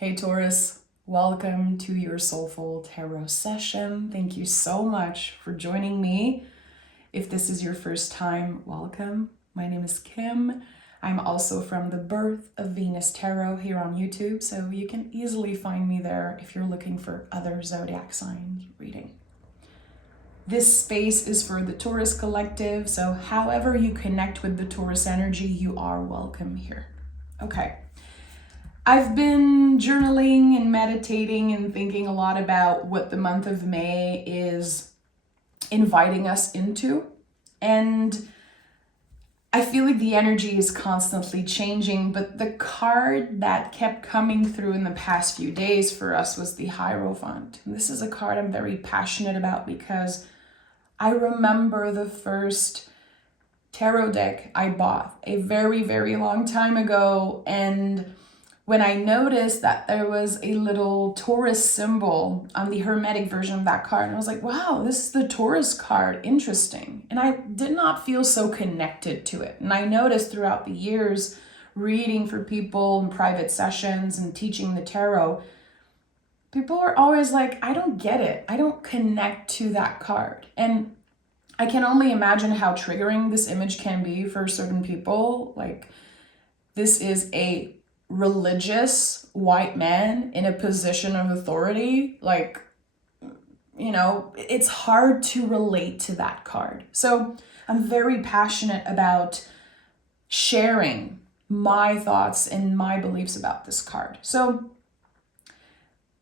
Hey Taurus, welcome to your Soulful Tarot session. Thank you so much for joining me. If this is your first time, welcome. My name is Kim. I'm also from the Birth of Venus Tarot here on YouTube, so you can easily find me there if you're looking for other zodiac sign reading. This space is for the Taurus collective, so however you connect with the Taurus energy, you are welcome here. Okay. I've been journaling and meditating and thinking a lot about what the month of May is inviting us into. And I feel like the energy is constantly changing, but the card that kept coming through in the past few days for us was the Hierophant. And this is a card I'm very passionate about because I remember the first tarot deck I bought a very, very long time ago, and when I noticed that there was a little Taurus symbol on the Hermetic version of that card, and I was like, wow, this is the Taurus card, interesting. And I did not feel so connected to it. And I noticed throughout the years, reading for people in private sessions and teaching the tarot, people were always like, I don't get it. I don't connect to that card. And I can only imagine how triggering this image can be for certain people. Like, this is a religious white man in a position of authority. Like, you know, it's hard to relate to that card. So I'm very passionate about sharing my thoughts and my beliefs about this card. So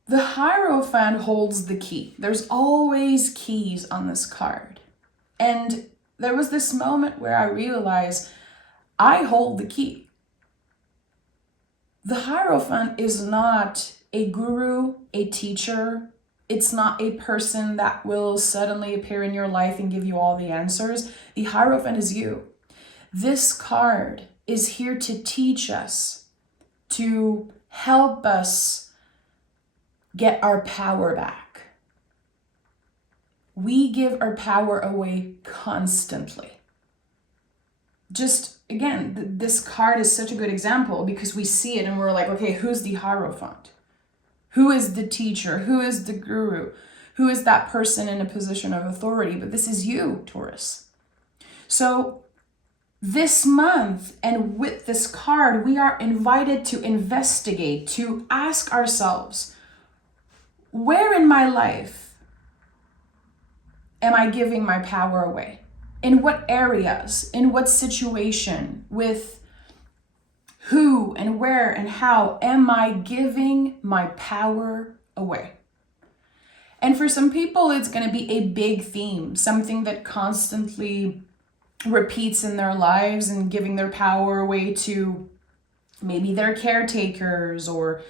the Hierophant holds the key. There's always keys on this card. And there was this moment where I realized I hold the key. The Hierophant is not a guru, a teacher. It's not a person that will suddenly appear in your life and give you all the answers. The Hierophant is you. This card is here to teach us, to help us get our power back. We give our power away constantly. Just again, this card is such a good example because we see it and we're like, okay, who's the Hierophant? Who is the teacher? Who is the guru? Who is that person in a position of authority? But this is you, Taurus. So this month and with this card, we are invited to investigate, to ask ourselves, where in my life am I giving my power away? In what areas, in what situation, with who and where and how am I giving my power away? And for some people, it's going to be a big theme, something that constantly repeats in their lives and giving their power away to maybe their caretakers or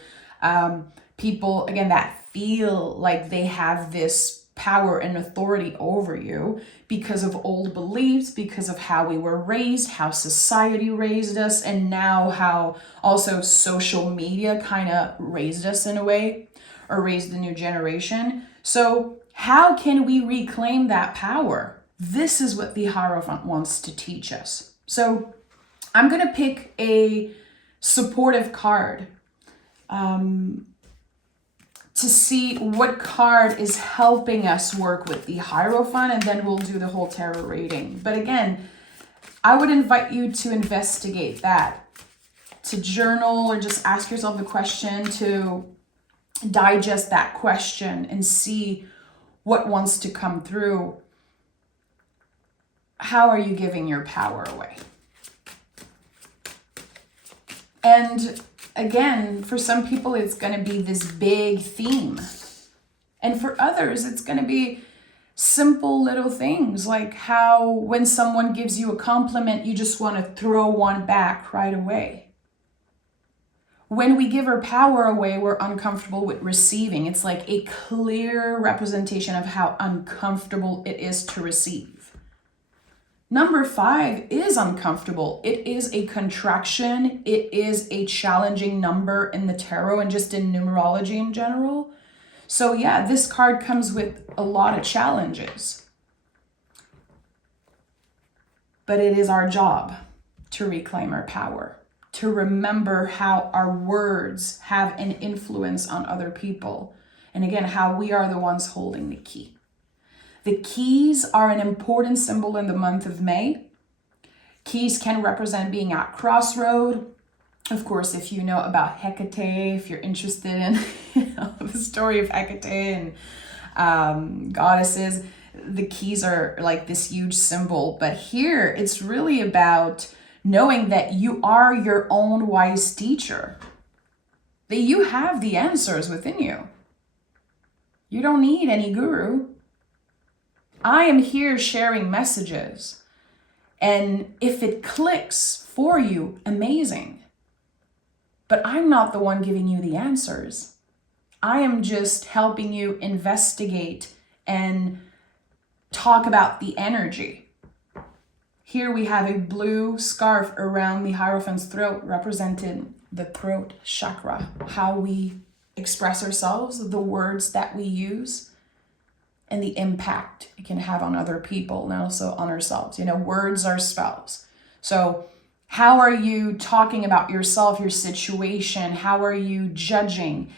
people, again, that feel like they have this power and authority over you because of old beliefs, because of how we were raised, how society raised us, and now how also social media kind of raised us in a way, or raised the new generation. So how can we reclaim that power? This is what the Hierophant wants to teach us. So I'm going to pick a supportive card to see what card is helping us work with the Hierophant, and then we'll do the whole tarot reading. But again, I would invite you to investigate that, to journal or just ask yourself the question, to digest that question and see what wants to come through. How are you giving your power away? And again, for some people, it's going to be this big theme. And for others, it's going to be simple little things like how when someone gives you a compliment, you just want to throw one back right away. When we give our power away, we're uncomfortable with receiving. It's like a clear representation of how uncomfortable it is to receive. Number 5 is uncomfortable. It is a contraction. It is a challenging number in the tarot and just in numerology in general. So yeah, this card comes with a lot of challenges. But it is our job to reclaim our power, to remember how our words have an influence on other people. And again, how we are the ones holding the key. The keys are an important symbol in the month of May. Keys can represent being at crossroad. Of course, if you know about Hecate, if you're interested in the story of Hecate and goddesses, the keys are like this huge symbol. But here, it's really about knowing that you are your own wise teacher, that you have the answers within you. You don't need any guru. I am here sharing messages. And if it clicks for you, amazing. But I'm not the one giving you the answers. I am just helping you investigate and talk about the energy. Here we have a blue scarf around the Hierophant's throat, representing the throat chakra, how we express ourselves, the words that we use, and the impact it can have on other people and also on ourselves. Words are spells. So how are you talking about yourself, your situation? How are you judging?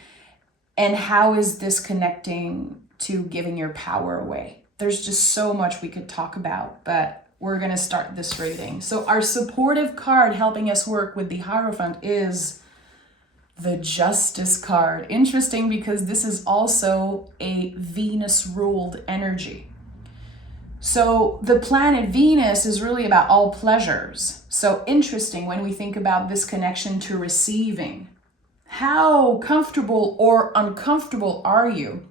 And how is this connecting to giving your power away? There's just so much we could talk about, but we're going to start this reading. So our supportive card helping us work with the Hierophant is the Justice card. Interesting, because this is also a Venus-ruled energy. So the planet Venus is really about all pleasures. So interesting when we think about this connection to receiving. How comfortable or uncomfortable are you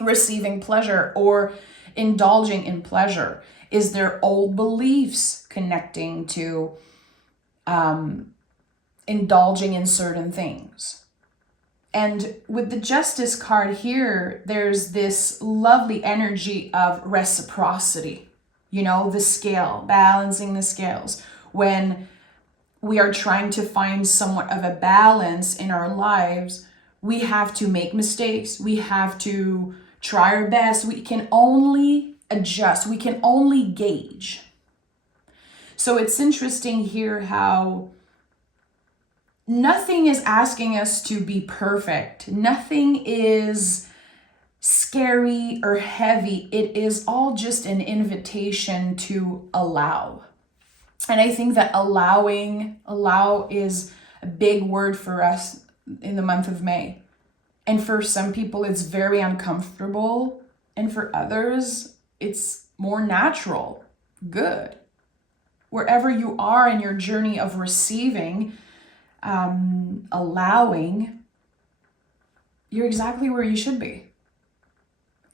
receiving pleasure or indulging in pleasure? Is there old beliefs connecting to indulging in certain things? And with the Justice card here, there's this lovely energy of reciprocity, the scale, balancing the scales. When we are trying to find somewhat of a balance in our lives, we have to make mistakes. We have to try our best. We can only adjust. We can only gauge. So it's interesting here how nothing is asking us to be perfect. Nothing is scary or heavy. It is all just an invitation to allow. And I think that allow is a big word for us in the month of May. And for some people, it's very uncomfortable. And for others, it's more natural, good. Wherever you are in your journey of receiving, allowing, you're exactly where you should be.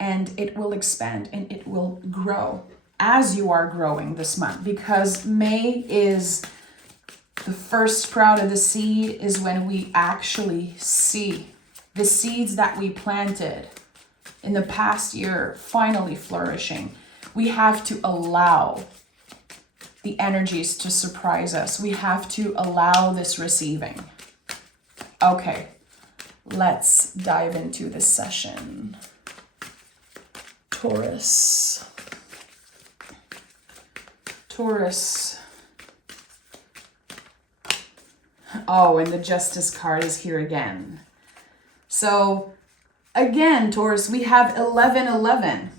And it will expand and it will grow as you are growing this month, because May is the first sprout of the seed, is when we actually see the seeds that we planted in the past year finally flourishing. We have to allow the energies to surprise us. We have to allow this receiving. Okay, let's dive into this session. Taurus. Oh, and the Justice card is here again. So again, Taurus, we have 1111.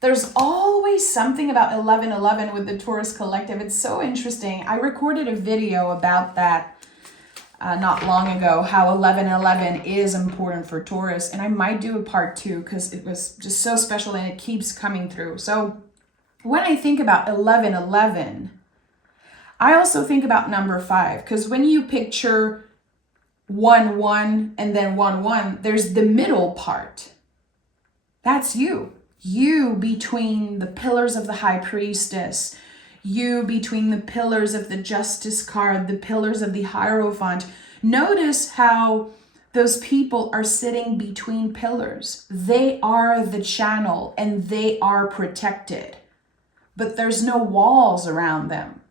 There's always something about 1111 with the Taurus collective. It's so interesting. I recorded a video about that not long ago, how 1111 is important for Taurus. And I might do a part 2 because it was just so special and it keeps coming through. So when I think about 1111, I also think about number 5, because when you picture 1-1 and then 1-1, there's the middle part. That's you. You between the pillars of the High Priestess, you between the pillars of the Justice card, the pillars of the Hierophant. Notice how those people are sitting between pillars. They are the channel and they are protected, but there's no walls around them.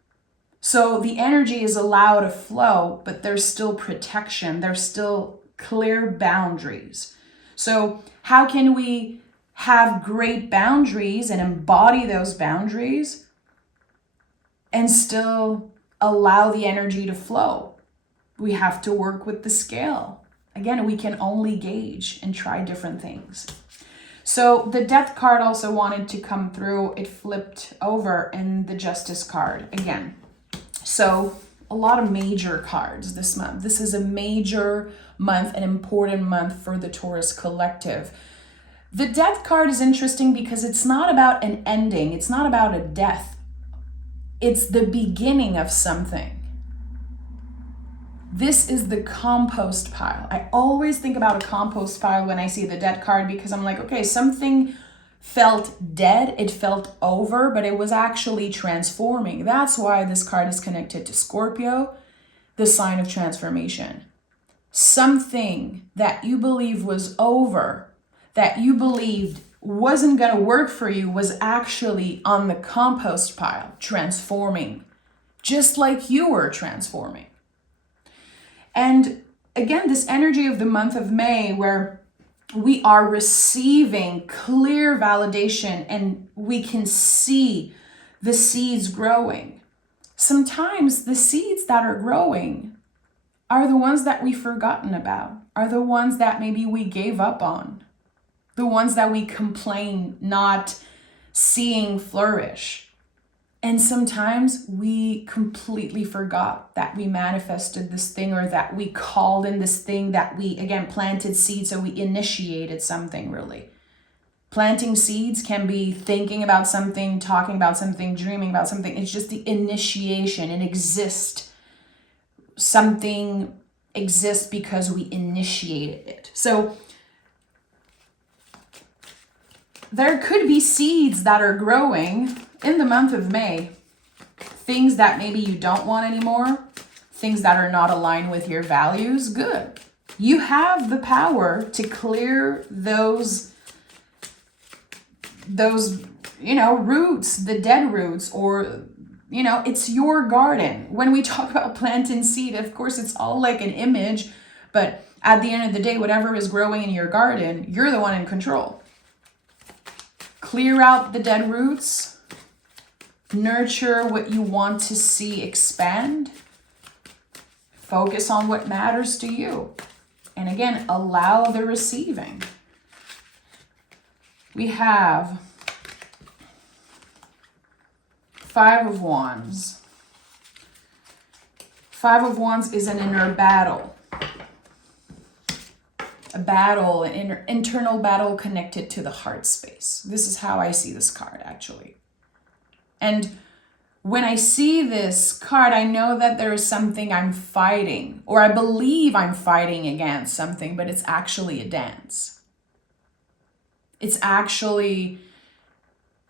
So the energy is allowed to flow, but there's still protection. There's still clear boundaries. So how can we have great boundaries and embody those boundaries and still allow the energy to flow. We have to work with the scale. Again, we can only gauge and try different things. So the Death card also wanted to come through. It flipped over in the Justice card again. So a lot of major cards this month. This is a major month, an important month for the Taurus collective. The Death card is interesting because it's not about an ending. It's not about a death. It's the beginning of something. This is the compost pile. I always think about a compost pile when I see the Death card because I'm like, okay, something felt dead, it felt over, but it was actually transforming. That's why this card is connected to Scorpio, the sign of transformation. Something that you believe was over, that you believed wasn't going to work for you, was actually on the compost pile, transforming, just like you were transforming. And again, this energy of the month of May where we are receiving clear validation and we can see the seeds growing. Sometimes the seeds that are growing are the ones that we've forgotten about, are the ones that maybe we gave up on, the ones that we complain not seeing flourish. And sometimes we completely forgot that we manifested this thing or that we called in this thing, that we, again, planted seeds, so we initiated something really. Planting seeds can be thinking about something, talking about something, dreaming about something. It's just the initiation. It exists. Something exists because we initiated it. So there could be seeds that are growing in the month of May, things that maybe you don't want anymore, things that are not aligned with your values. Good. You have the power to clear those roots, the dead roots, or, it's your garden. When we talk about planting seed, of course, it's all like an image, but at the end of the day, whatever is growing in your garden, you're the one in control. Clear out the dead roots. Nurture what you want to see expand. Focus on what matters to you. And again, allow the receiving. We have 5 of Wands. 5 of Wands is an inner battle. A battle, an internal battle connected to the heart space. This is how I see this card, actually. And when I see this card, I know that there is something I'm fighting, or I believe I'm fighting against something, but it's actually a dance. It's actually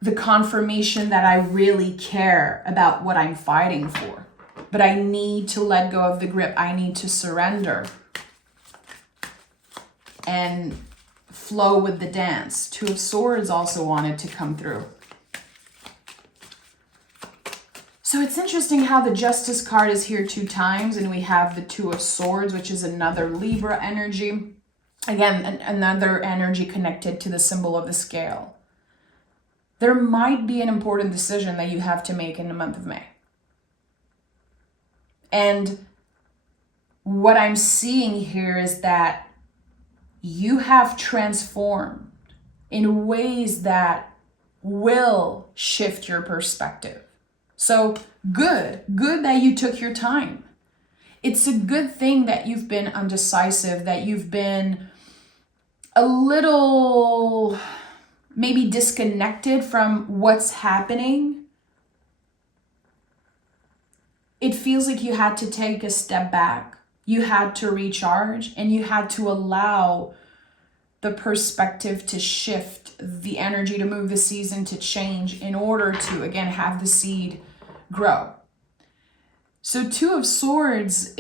the confirmation that I really care about what I'm fighting for. But I need to let go of the grip. I need to surrender and flow with the dance. 2 of Swords also wanted to come through. So it's interesting how the Justice card is here 2 times, and we have the 2 of Swords, which is another Libra energy. Again, another energy connected to the symbol of the scale. There might be an important decision that you have to make in the month of May. And what I'm seeing here is that you have transformed in ways that will shift your perspective. So good that you took your time. It's a good thing that you've been undecisive, that you've been a little maybe disconnected from what's happening. It feels like you had to take a step back. You had to recharge, and you had to allow the perspective to shift, the energy to move, the season to change in order to, again, have the seed grow. So 2 of Swords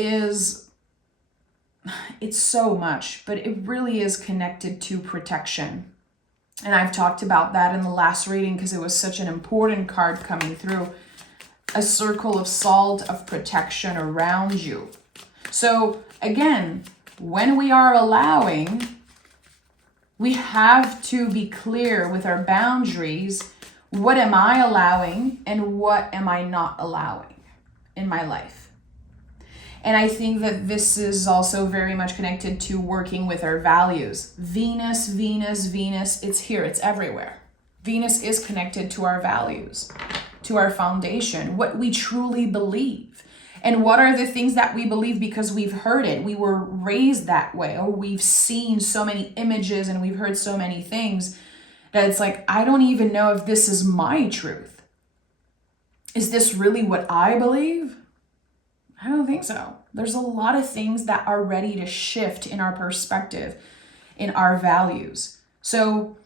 it's so much, but it really is connected to protection. And I've talked about that in the last reading because it was such an important card coming through. A circle of salt of protection around you. So again, when we are allowing, we have to be clear with our boundaries. What am I allowing and what am I not allowing? in my life. And I think that this is also very much connected to working with our values. Venus, Venus, Venus, it's here, it's everywhere. Venus is connected to our values, to our foundation, what we truly believe. And what are the things that we believe because we've heard it? We were raised that way, or we've seen so many images and we've heard so many things that it's like, I don't even know if this is my truth. Is this really what I believe? I don't think so. There's a lot of things that are ready to shift in our perspective, in our values. So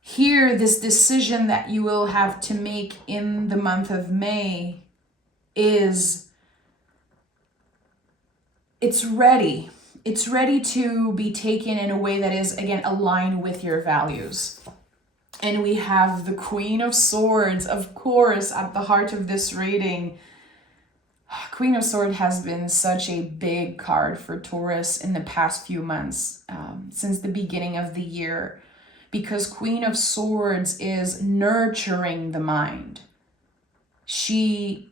here, this decision that you will have to make in the month of May is, it's ready. It's ready to be taken in a way that is, again, aligned with your values. And we have the Queen of Swords, of course, at the heart of this reading. Queen of Swords has been such a big card for Taurus in the past few months, since the beginning of the year, because Queen of Swords is nurturing the mind. She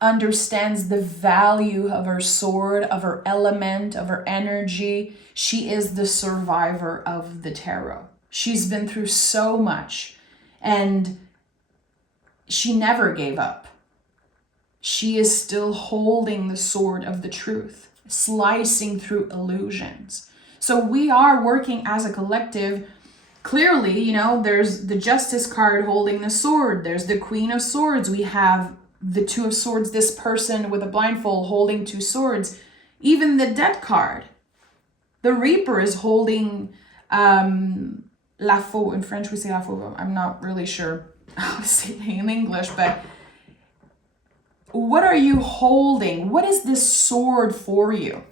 understands the value of her sword, of her element, of her energy. She is the survivor of the tarot. She's been through so much, and she never gave up. She is still holding the sword of the truth, slicing through illusions. So we are working as a collective. Clearly, you know, there's the Justice card holding the sword. There's the Queen of Swords. We have the Two of Swords, this person with a blindfold holding two swords. Even the Death card. The Reaper is holding la faux. In French we say la faux. I'm not really sure how to say it in English, but what are you holding? What is this sword for you?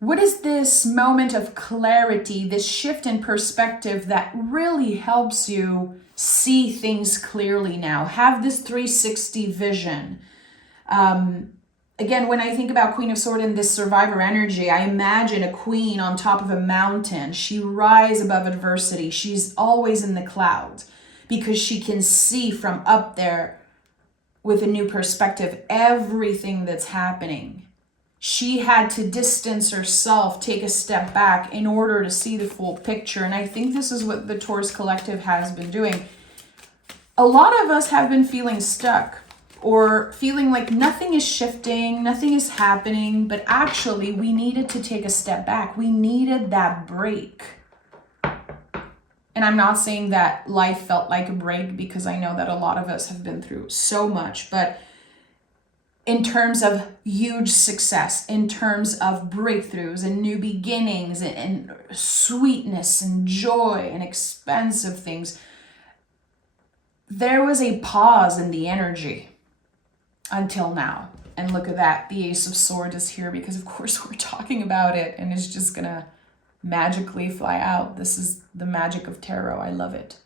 What is this moment of clarity, this shift in perspective that really helps you see things clearly now? Have this 360 vision. Again, when I think about Queen of Swords and this survivor energy, I imagine a queen on top of a mountain. She rises above adversity. She's always in the clouds, because she can see from up there with a new perspective everything that's happening. She had to distance herself, take a step back in order to see the full picture. And I think this is what the Taurus Collective has been doing. A lot of us have been feeling stuck, or feeling like nothing is shifting, nothing is happening, but actually we needed to take a step back. We needed that break. And I'm not saying that life felt like a break, because I know that a lot of us have been through so much, but in terms of huge success, in terms of breakthroughs and new beginnings and sweetness and joy and expansive things, there was a pause in the energy until now. And look at that, the Ace of Swords is here because of course we're talking about it, and it's just gonna magically fly out. This is the magic of tarot. I love it.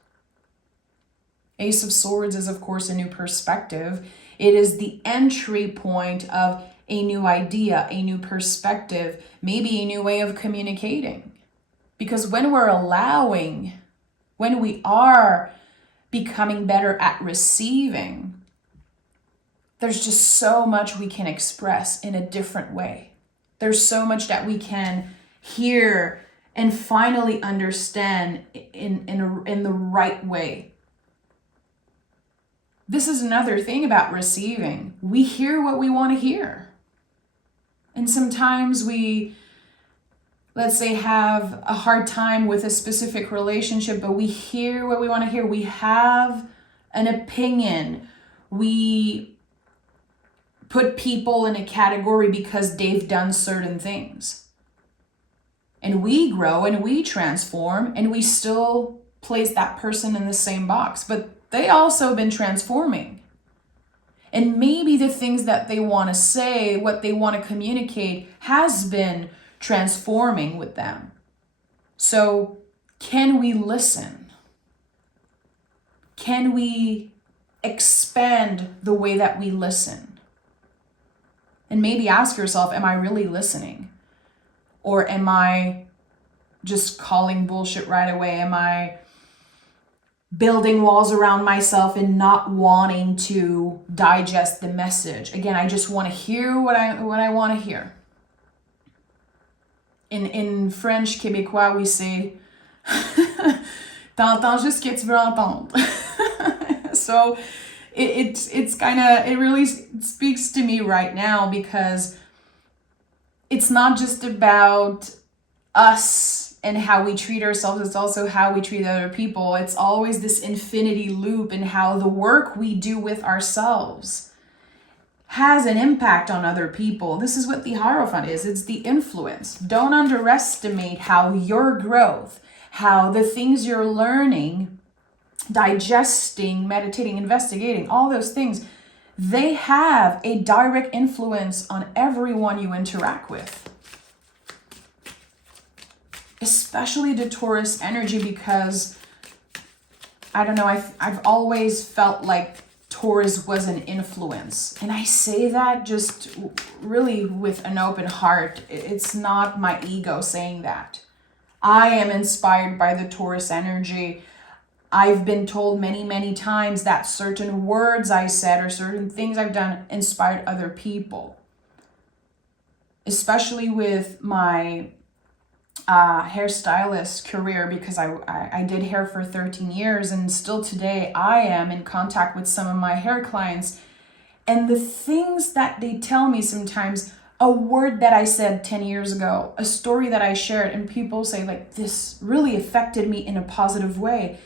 Ace of Swords is, of course, a new perspective. It is the entry point of a new idea, a new perspective, maybe a new way of communicating. Because when we're allowing, when we are becoming better at receiving, there's just so much we can express in a different way. There's so much that we can hear and finally understand in the right way. This is another thing about receiving. We hear what we want to hear. And sometimes we, let's say, have a hard time with a specific relationship, but we hear what we want to hear. We have an opinion. We put people in a category because they've done certain things. And we grow and we transform, and we still place that person in the same box, but they also been transforming. And maybe the things that they want to say, what they want to communicate, has been transforming with them. So can we listen? Can we expand the way that we listen? And maybe ask yourself, am I really listening? Or am I just calling bullshit right away? Am I building walls around myself and not wanting to digest the message. Again, I just want to hear what I want to hear. In French Québécois, we say t'entends juste ce que tu veux entendre. So it's kind of, it really speaks to me right now, because it's not just about us and how we treat ourselves, it's also how we treat other people. It's always this infinity loop in how the work we do with ourselves has an impact on other people. This is what the Hierophant is. It's the influence. Don't underestimate how your growth, how the things you're learning, digesting, meditating, investigating, all those things, they have a direct influence on everyone you interact with. Especially the Taurus energy, because I don't know, I've always felt like Taurus was an influence. And I say that just really with an open heart. It's not my ego saying that. I am inspired by the Taurus energy. I've been told many, many times that certain words I said or certain things I've done inspired other people. Especially with my hairstylist career, because I did hair for 13 years, and still today I am in contact with some of my hair clients, and the things that they tell me sometimes, a word that I said 10 years ago, a story that I shared, and people say like, this really affected me in a positive way,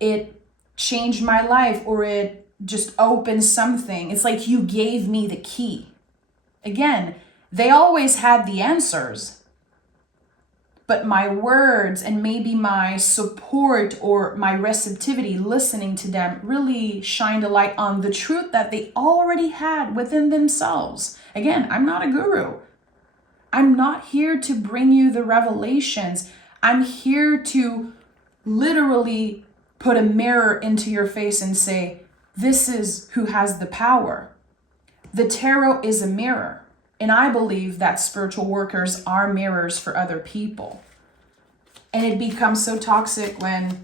it changed my life, or it just opened something. It's like you gave me the key. Again, they always had the answers, but my words and maybe my support or my receptivity, listening to them, really shined a light on the truth that they already had within themselves. Again, I'm not a guru. I'm not here to bring you the revelations. I'm here to literally put a mirror into your face and say, this is who has the power. The tarot is a mirror. And I believe that spiritual workers are mirrors for other people. And it becomes so toxic when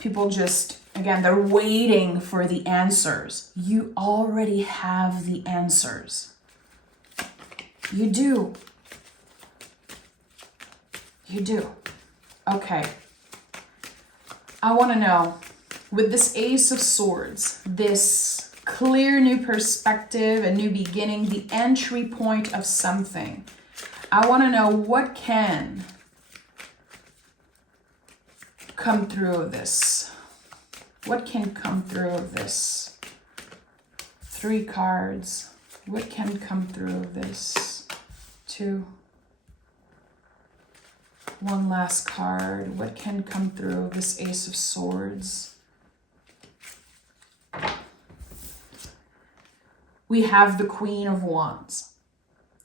people just, again, they're waiting for the answers. You already have the answers. You do. You do. Okay. I want to know, with this Ace of Swords, this clear new perspective, a new beginning, the entry point of something. I want to know what can come through of this. What can come through of this? 3 cards. What can come through of this? 2. One last card. What can come through of this Ace of Swords? We have the Queen of Wands.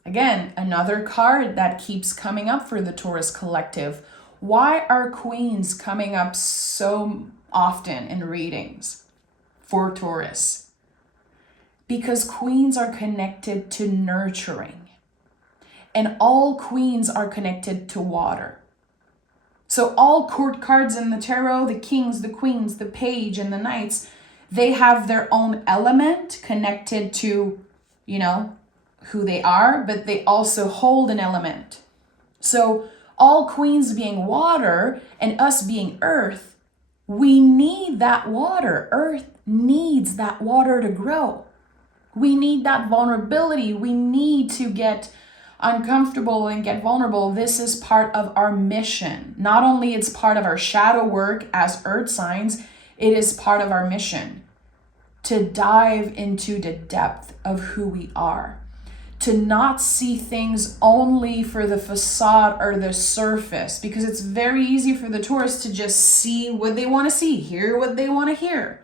Again, another card that keeps coming up for the Taurus collective. Why are queens coming up so often in readings for Taurus? Because queens are connected to nurturing. And all queens are connected to water. So all court cards in the tarot, the kings, the queens, the page, and the knights, they have their own element connected to, who they are, but they also hold an element. So all queens being water and us being earth, we need that water. Earth needs that water to grow. We need that vulnerability. We need to get uncomfortable and get vulnerable. This is part of our mission. Not only it's part of our shadow work as earth signs, it is part of our mission to dive into the depth of who we are, to not see things only for the facade or the surface, because it's very easy for the Taurus to just see what they want to see, hear what they want to hear.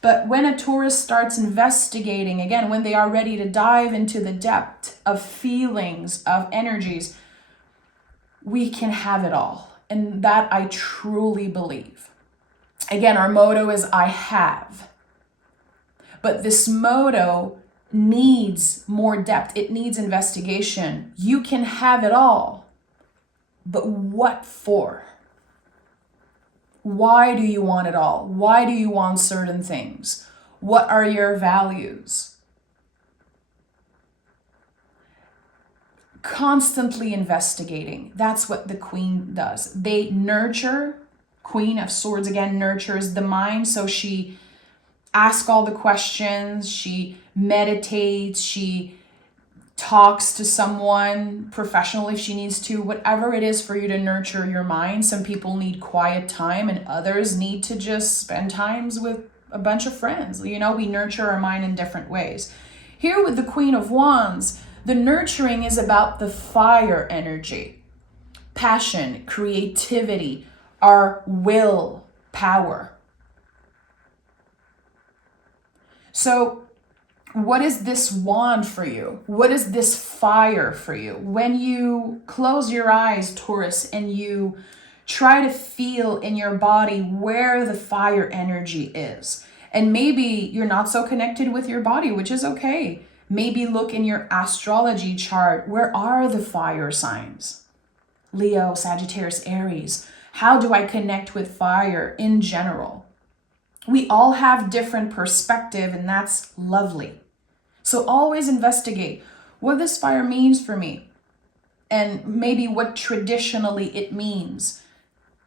But when a Taurus starts investigating, again, when they are ready to dive into the depth of feelings, of energies, we can have it all. And that I truly believe. Again, our motto is I have. But this motto needs more depth. It needs investigation. You can have it all. But what for? Why do you want it all? Why do you want certain things? What are your values? Constantly investigating. That's what the Queen does. They nurture. Queen of Swords, again, nurtures the mind. So she asks all the questions. She meditates. She talks to someone professional if she needs to, whatever it is for you to nurture your mind. Some people need quiet time and others need to just spend times with a bunch of friends. You know, we nurture our mind in different ways. Here with the Queen of Wands, the nurturing is about the fire energy, passion, creativity, our will, power. So what is this wand for you? What is this fire for you? When you close your eyes, Taurus, and you try to feel in your body where the fire energy is. And maybe you're not so connected with your body, which is okay. Maybe look in your astrology chart. Where are the fire signs? Leo, Sagittarius, Aries. How do I connect with fire in general? We all have different perspective, and that's lovely. So always investigate what this fire means for me and maybe what traditionally it means.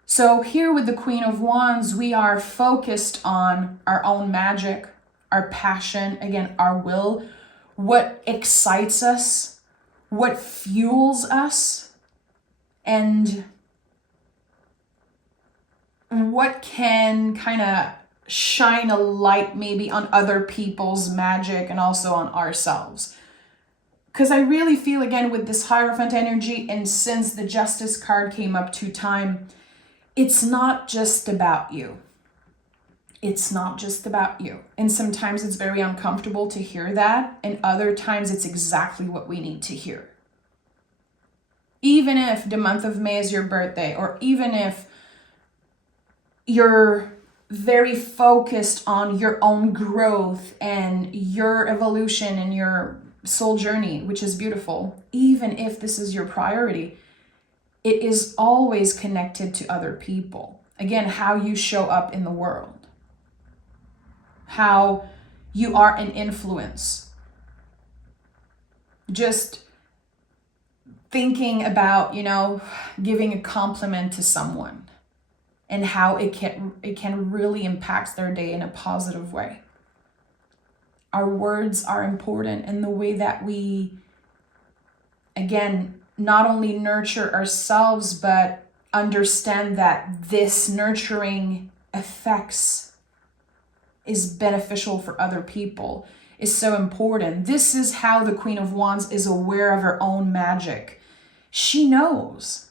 So here with the Queen of Wands, we are focused on our own magic, our passion, again, our will, what excites us, what fuels us, and what can kind of shine a light maybe on other people's magic and also on ourselves. Because I really feel, again, with this Hierophant energy, and since the Justice card came up 2 times, it's not just about you. It's not just about you. And sometimes it's very uncomfortable to hear that, and other times it's exactly what we need to hear. Even if the month of May is your birthday, or even if you're very focused on your own growth and your evolution and your soul journey, which is beautiful, even if this is your priority, it is always connected to other people. Again, how you show up in the world, how you are an influence. Just thinking about, giving a compliment to someone and how it can really impact their day in a positive way. Our words are important in the way that we, again, not only nurture ourselves, but understand that this nurturing effects is beneficial for other people, is so important. This is how the Queen of Wands is aware of her own magic. She knows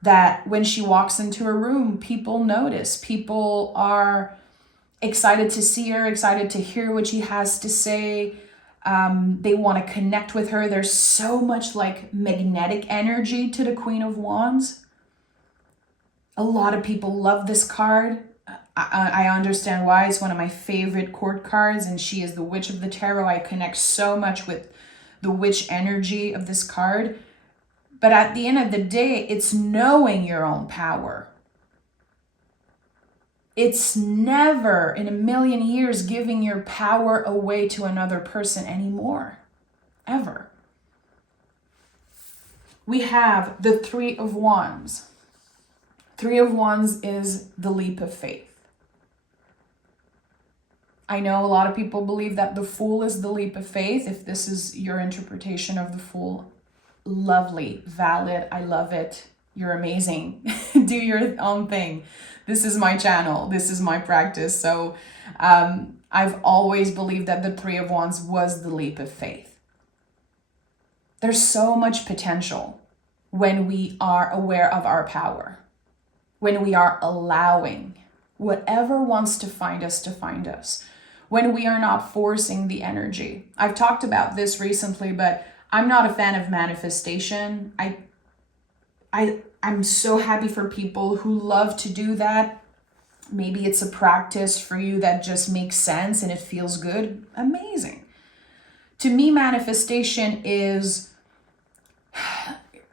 that when she walks into a room, people notice. People are excited to see her, excited to hear what she has to say. They want to connect with her. There's so much like magnetic energy to the Queen of Wands. A lot of people love this card. I understand why. It's one of my favorite court cards, and she is the Witch of the Tarot. I connect so much with the witch energy of this card. But at the end of the day, it's knowing your own power. It's never in a million years giving your power away to another person anymore, ever. We have the 3 of Wands. 3 of Wands is the leap of faith. I know a lot of people believe that the Fool is the leap of faith. If this is your interpretation of the Fool, lovely, valid, I love it. You're amazing. Do your own thing. This is my channel. This is my practice. So I've always believed that the 3 of Wands was the leap of faith. There's so much potential when we are aware of our power, when we are allowing whatever wants to find us, when we are not forcing the energy. I've talked about this recently, but I'm not a fan of manifestation. I'm so happy for people who love to do that. Maybe it's a practice for you that just makes sense and it feels good. Amazing. To me, manifestation is,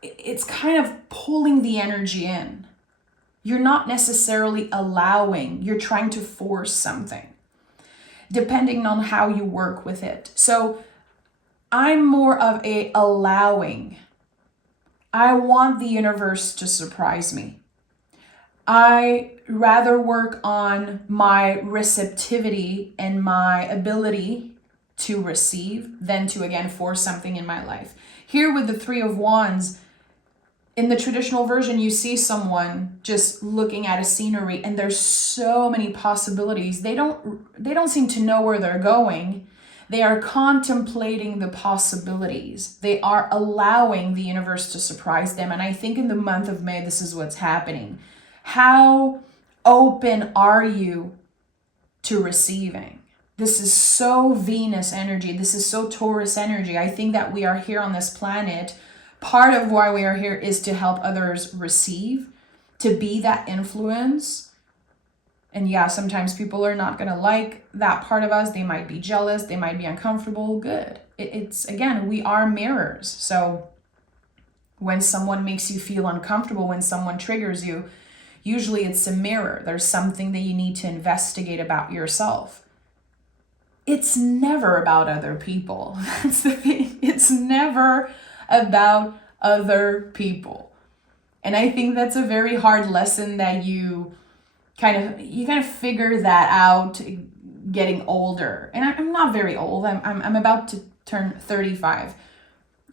it's kind of pulling the energy in. You're not necessarily allowing, you're trying to force something, depending on how you work with it. So I'm more of a allowing. I want the universe to surprise me. I rather work on my receptivity and my ability to receive than to, again, force something in my life. Here with the Three of Wands, in the traditional version, you see someone just looking at a scenery and there's so many possibilities. They don't seem to know where they're going. They are contemplating the possibilities. They are allowing the universe to surprise them. And I think in the month of May, this is what's happening. How open are you to receiving? This is so Venus energy. This is so Taurus energy. I think that we are here on this planet. Part of why we are here is to help others receive, to be that influence. And yeah, sometimes people are not going to like that part of us. They might be jealous. They might be uncomfortable. Good. It's again, we are mirrors. So when someone makes you feel uncomfortable, when someone triggers you, usually it's a mirror. There's something that you need to investigate about yourself. It's never about other people. That's the thing. It's never about other people. And I think that's a very hard lesson that you kind of figure that out getting older. And I'm not very old. I'm about to turn 35.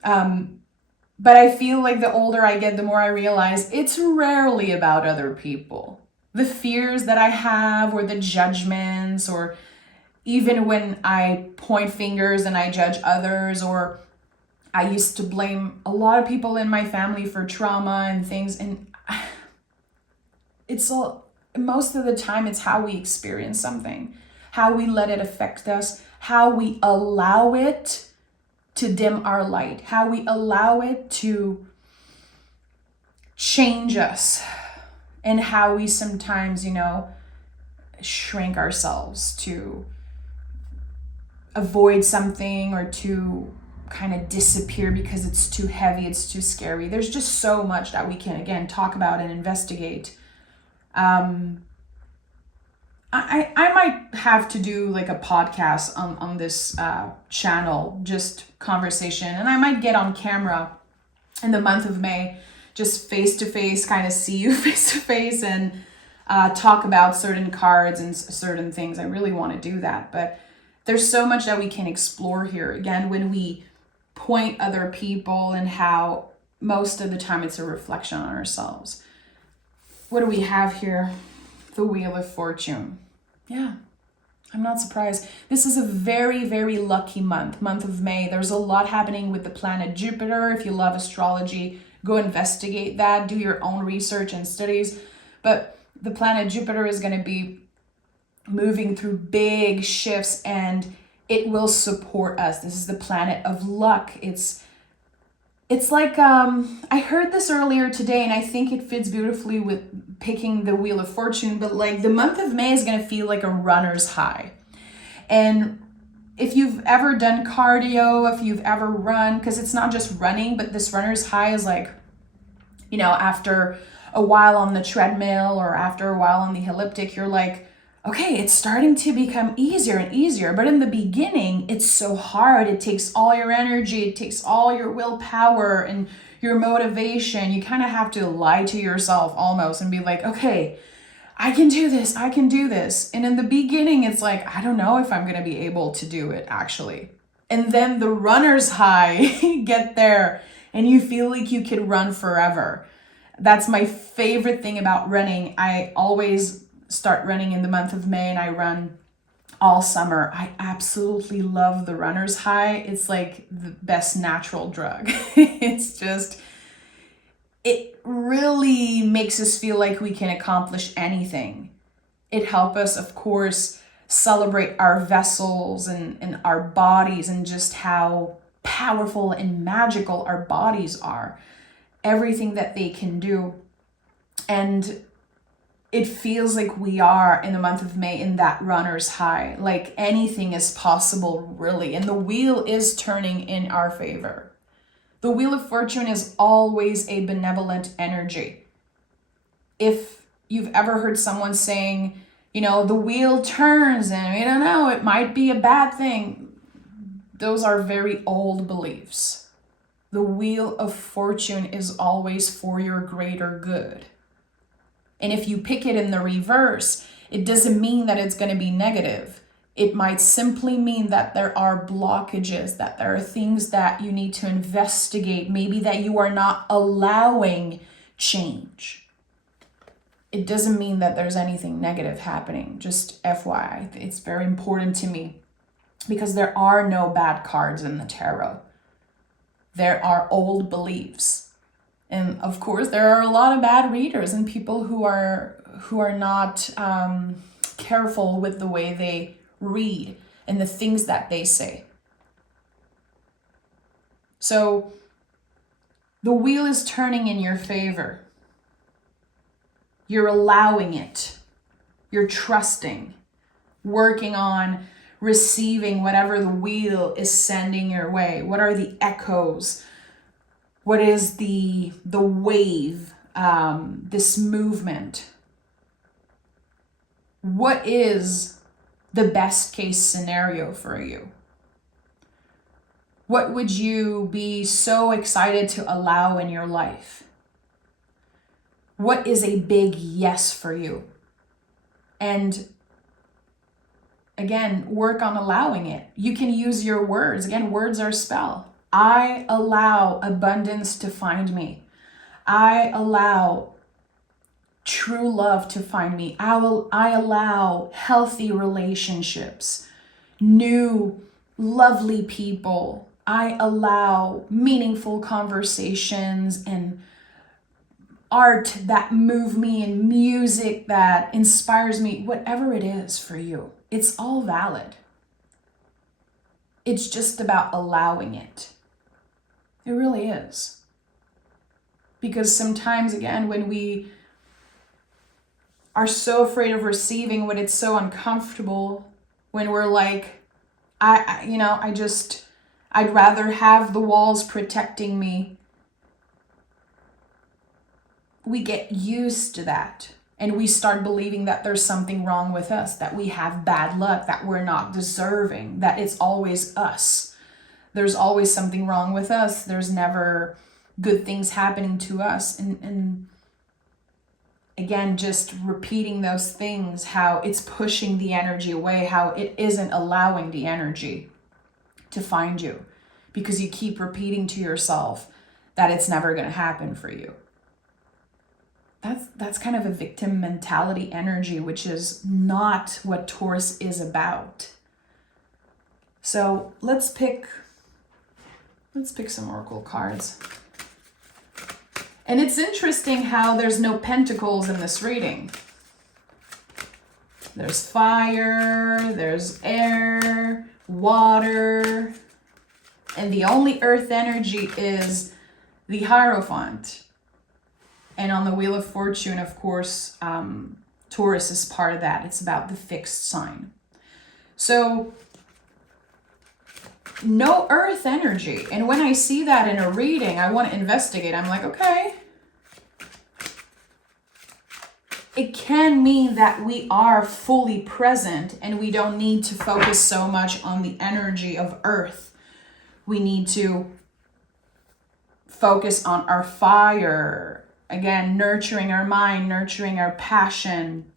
But I feel like the older I get, the more I realize it's rarely about other people. The fears that I have, or the judgments, or even when I point fingers and I judge others, or I used to blame a lot of people in my family for trauma and things. And most of the time, it's how we experience something, how we let it affect us, how we allow it to dim our light, how we allow it to change us, and how we sometimes, shrink ourselves to avoid something or to kind of disappear because it's too heavy, it's too scary. There's just so much that we can, again, talk about and investigate. I might have to do like a podcast on this channel, just conversation, and I might get on camera in the month of May, just face to face, kind of see you face to face, and talk about certain cards and certain things. I really want to do that, but there's so much that we can explore here. Again, when we point other people, and how most of the time it's a reflection on ourselves. What do we have here? The Wheel of Fortune. Yeah, I'm not surprised. This is a very, very lucky month of May. There's a lot happening with the planet Jupiter. If you love astrology, go investigate that, do your own research and studies. But the planet Jupiter is going to be moving through big shifts, and it will support us. This is the planet of luck. It's like, I heard this earlier today, and I think it fits beautifully with picking the Wheel of Fortune, but like the month of May is going to feel like a runner's high. And if you've ever done cardio, if you've ever run, because it's not just running, but this runner's high is like, after a while on the treadmill or after a while on the elliptic, you're like, okay, it's starting to become easier and easier. But in the beginning, it's so hard. It takes all your energy. It takes all your willpower and your motivation. You kind of have to lie to yourself almost and be like, okay, I can do this. I can do this. And in the beginning, it's like, I don't know if I'm going to be able to do it actually. And then the runner's high, get there, and you feel like you could run forever. That's my favorite thing about running. I always start running in the month of May, and I run all summer. I absolutely love the runner's high. It's like the best natural drug. It really makes us feel like we can accomplish anything. It helps us, of course, celebrate our vessels and our bodies, and just how powerful and magical our bodies are, everything that they can do. And it feels like we are in the month of May in that runner's high, like anything is possible, really. And the wheel is turning in our favor. The Wheel of Fortune is always a benevolent energy. If you've ever heard someone saying, the wheel turns and we don't know, it might be a bad thing. Those are very old beliefs. The wheel of fortune is always for your greater good. And if you pick it in the reverse, it doesn't mean that it's going to be negative. It might simply mean that there are blockages, that there are things that you need to investigate, maybe that you are not allowing change. It doesn't mean that there's anything negative happening, just FYI. It's very important to me because there are no bad cards in the tarot. There are old beliefs. And of course, there are a lot of bad readers and people who are not careful with the way they read and the things that they say. So the wheel is turning in your favor. You're allowing it. You're trusting, working on receiving whatever the wheel is sending your way. What are the echoes? What is the wave, this movement? What is the best case scenario for you? What would you be so excited to allow in your life? What is a big yes for you? And again, work on allowing it. You can use your words. Again, words are spell. I allow abundance to find me. I allow true love to find me. I allow healthy relationships, new, lovely people. I allow meaningful conversations and art that move me and music that inspires me, whatever it is for you. It's all valid. It's just about allowing it. It really is. Because sometimes, again, when we are so afraid of receiving, when it's so uncomfortable, when we're like, I'd rather have the walls protecting me. We get used to that. And we start believing that there's something wrong with us, that we have bad luck, that we're not deserving, that it's always us. There's always something wrong with us. There's never good things happening to us. And again, just repeating those things, how it's pushing the energy away, how it isn't allowing the energy to find you because you keep repeating to yourself that it's never going to happen for you. That's kind of a victim mentality energy, which is not what Taurus is about. So let's pick some oracle cards. And it's interesting how there's no pentacles in this reading. There's fire, there's air, water, and the only earth energy is the Hierophant. And on the Wheel of Fortune, of course, Taurus is part of that. It's about the fixed sign. So no earth energy. And when I see that in a reading, I want to investigate. I'm like, okay. It can mean that we are fully present and we don't need to focus so much on the energy of earth. We need to focus on our fire. Again, nurturing our mind, nurturing our passion,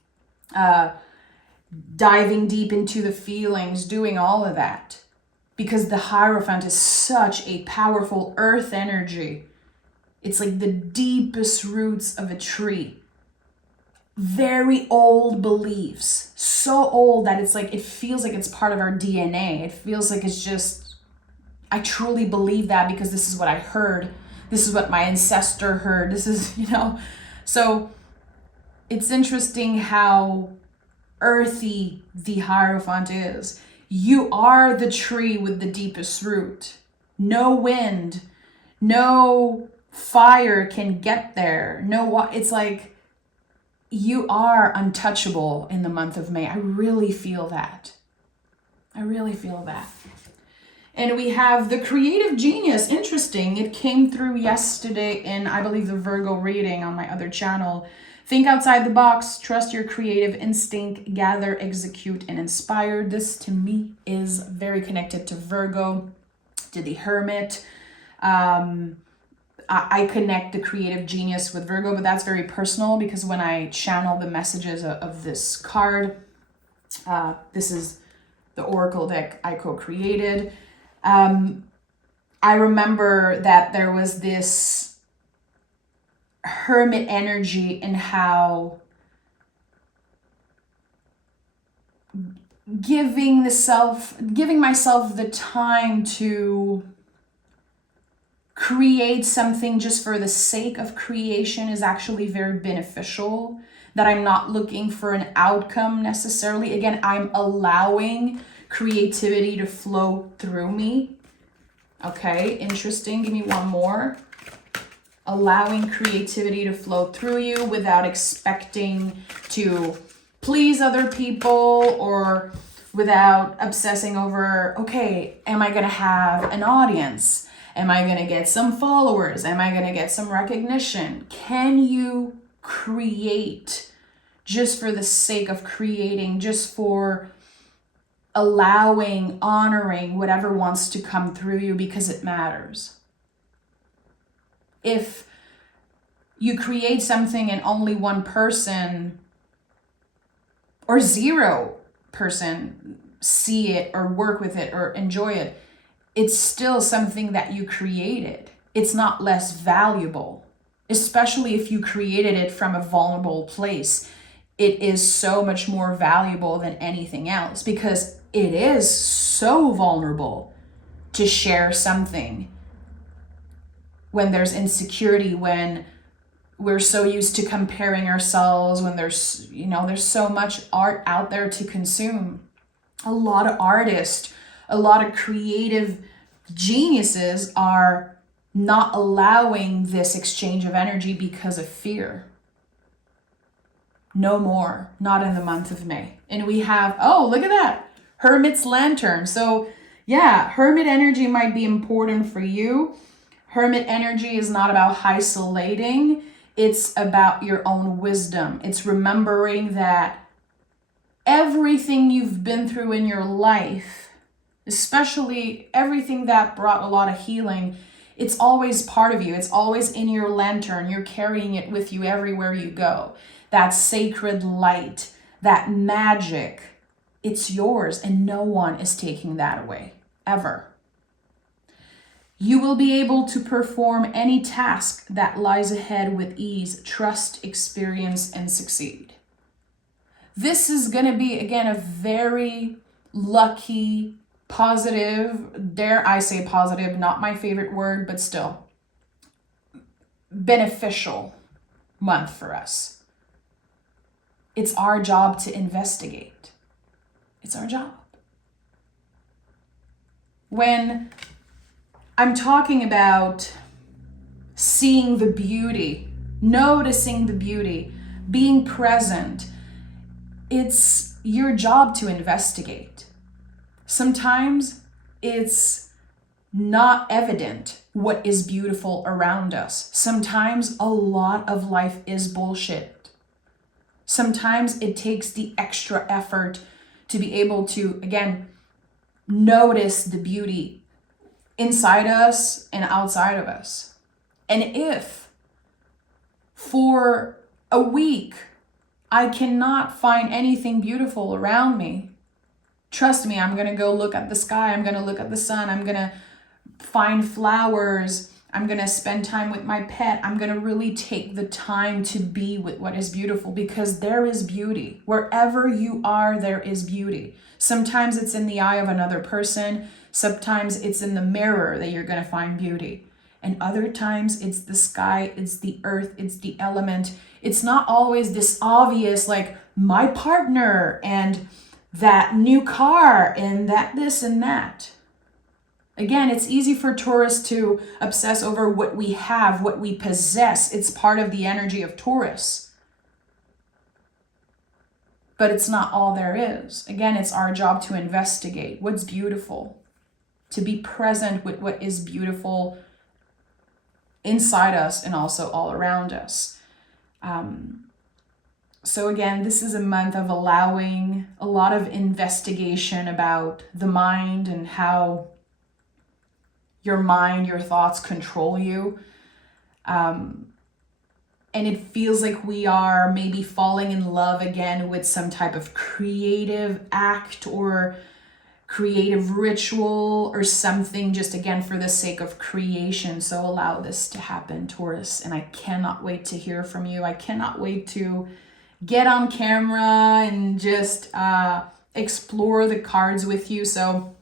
diving deep into the feelings, doing all of that. Because the Hierophant is such a powerful earth energy. It's like the deepest roots of a tree. Very old beliefs. So old that it's like, it feels like it's part of our DNA. It feels like it's just, I truly believe that because this is what I heard. This is what my ancestor heard. This is, So it's interesting how earthy the Hierophant is. You are the tree with the deepest root. No wind, no fire can get there. It's like you are untouchable in the month of May. I really feel that. And we have the creative genius. Interesting. It came through yesterday in, I believe, the Virgo reading on my other channel. Think outside the box, trust your creative instinct, gather, execute, and inspire. This to me is very connected to Virgo, to the Hermit. I connect the creative genius with Virgo, but that's very personal because when I channel the messages of this card, this is the Oracle deck I co-created. I remember that there was this Hermit energy in how giving myself the time to create something just for the sake of creation is actually very beneficial, that I'm not looking for an outcome necessarily. Again, I'm allowing creativity to flow through me. Okay, interesting. Give me one more. Allowing creativity to flow through you without expecting to please other people or without obsessing over, okay, am I going to have an audience? Am I going to get some followers? Am I going to get some recognition? Can you create just for the sake of creating, just for allowing, honoring whatever wants to come through you because it matters? If you create something and only one person or zero person see it or work with it or enjoy it, it's still something that you created. It's not less valuable, especially if you created it from a vulnerable place. It is so much more valuable than anything else because it is so vulnerable to share something when there's insecurity, when we're so used to comparing ourselves, when there's so much art out there to consume. A lot of artists, a lot of creative geniuses are not allowing this exchange of energy because of fear. No more, not in the month of May. And we have, oh, look at that, Hermit's Lantern. So yeah, Hermit energy might be important for you. Hermit energy is not about isolating. It's about your own wisdom. It's remembering that everything you've been through in your life, especially everything that brought a lot of healing, it's always part of you. It's always in your lantern. You're carrying it with you everywhere you go. That sacred light, that magic, it's yours and no one is taking that away, ever. You will be able to perform any task that lies ahead with ease, trust, experience, and succeed. This is going to be, again, a very lucky, positive, dare I say positive, not my favorite word, but still beneficial month for us. It's our job to investigate. It's our job. When I'm talking about seeing the beauty, noticing the beauty, being present, it's your job to investigate. Sometimes it's not evident what is beautiful around us. Sometimes a lot of life is bullshit. Sometimes it takes the extra effort to be able to, again, notice the beauty inside us and outside of us. And if for a week I cannot find anything beautiful around me, trust me, I'm going to go look at the sky. I'm going to look at the sun. I'm going to find flowers. I'm going to spend time with my pet. I'm going to really take the time to be with what is beautiful because there is beauty. Wherever you are, there is beauty. Sometimes it's in the eye of another person. Sometimes it's in the mirror that you're going to find beauty. And other times it's the sky, it's the earth, it's the element. It's not always this obvious, like my partner and that new car and that this and that. Again, it's easy for Taurus to obsess over what we have, what we possess. It's part of the energy of Taurus. But it's not all there is. Again, it's our job to investigate what's beautiful, to be present with what is beautiful inside us and also all around us. So again, this is a month of allowing a lot of investigation about the mind and how your mind, your thoughts control you. And it feels like we are maybe falling in love again with some type of creative act or creative ritual or something, just again for the sake of creation. So allow this to happen, Taurus. And I cannot wait to hear from you. I cannot wait to get on camera and just explore the cards with you. So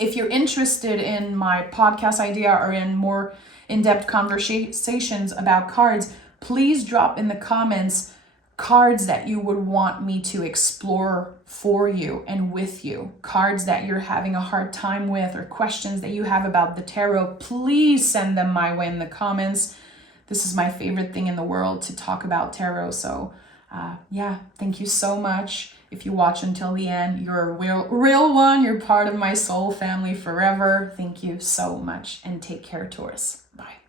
if you're interested in my podcast idea or in more in-depth conversations about cards, please drop in the comments cards that you would want me to explore for you and with you. Cards that you're having a hard time with or questions that you have about the tarot, please send them my way in the comments. This is my favorite thing in the world, to talk about tarot. So yeah, thank you so much. If you watch until the end, you're a real one. You're part of my soul family forever. Thank you so much, and take care, Taurus. Bye.